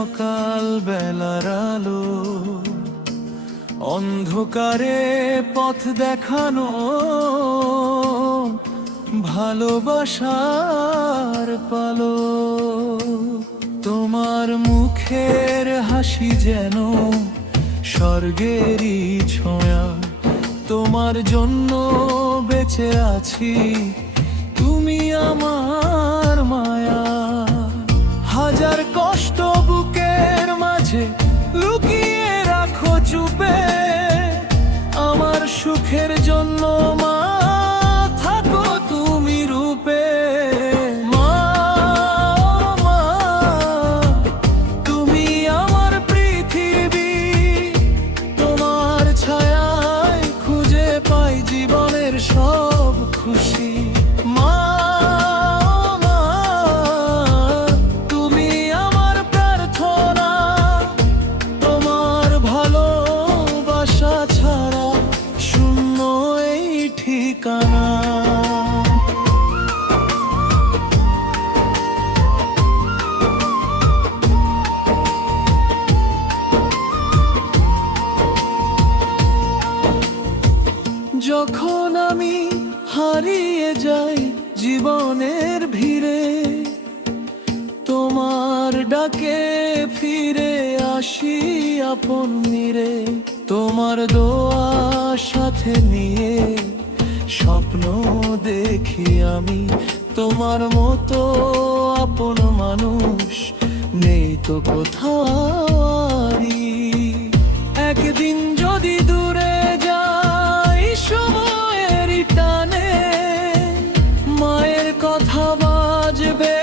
সকাল বেলার আলো, অন্ধকারে পথ দেখানো, ভালোবাসার পালো। তোমার মুখের হাসি যেন স্বর্গেরই ছোঁয়া, তোমার জন্য বেঁচে আছি, তুমি আমার মায়া। হাজার কষ্ট বুকের মাঝে লুকিয়ে রাখো চুপে, আমার সুখের জন্য মা থাকো তুমি রূপে। মা, মা, তুমি আমার পৃথিবী, তোমার ছায়ায় খুঁজে পাই জীবনের সব খুশি। মা, মা, তুমি আমার প্রার্থনা, তোমার ভালোবাসা ছাড়া শূন্য এই ঠিকানা। যখন আমি হারিয়ে যাই জীবনের ভিড়ে, তোমার ডাকে ফিরে আসি আপন নিরে। তোমার দোয়া সাথে নিয়ে স্বপ্ন দেখি আমি, তোমার মতো আপন মানুষ নেই তো কোথাও। একদিন যদি দূরে যাই সময়ের টানে, মায়ের কথা বাজবে।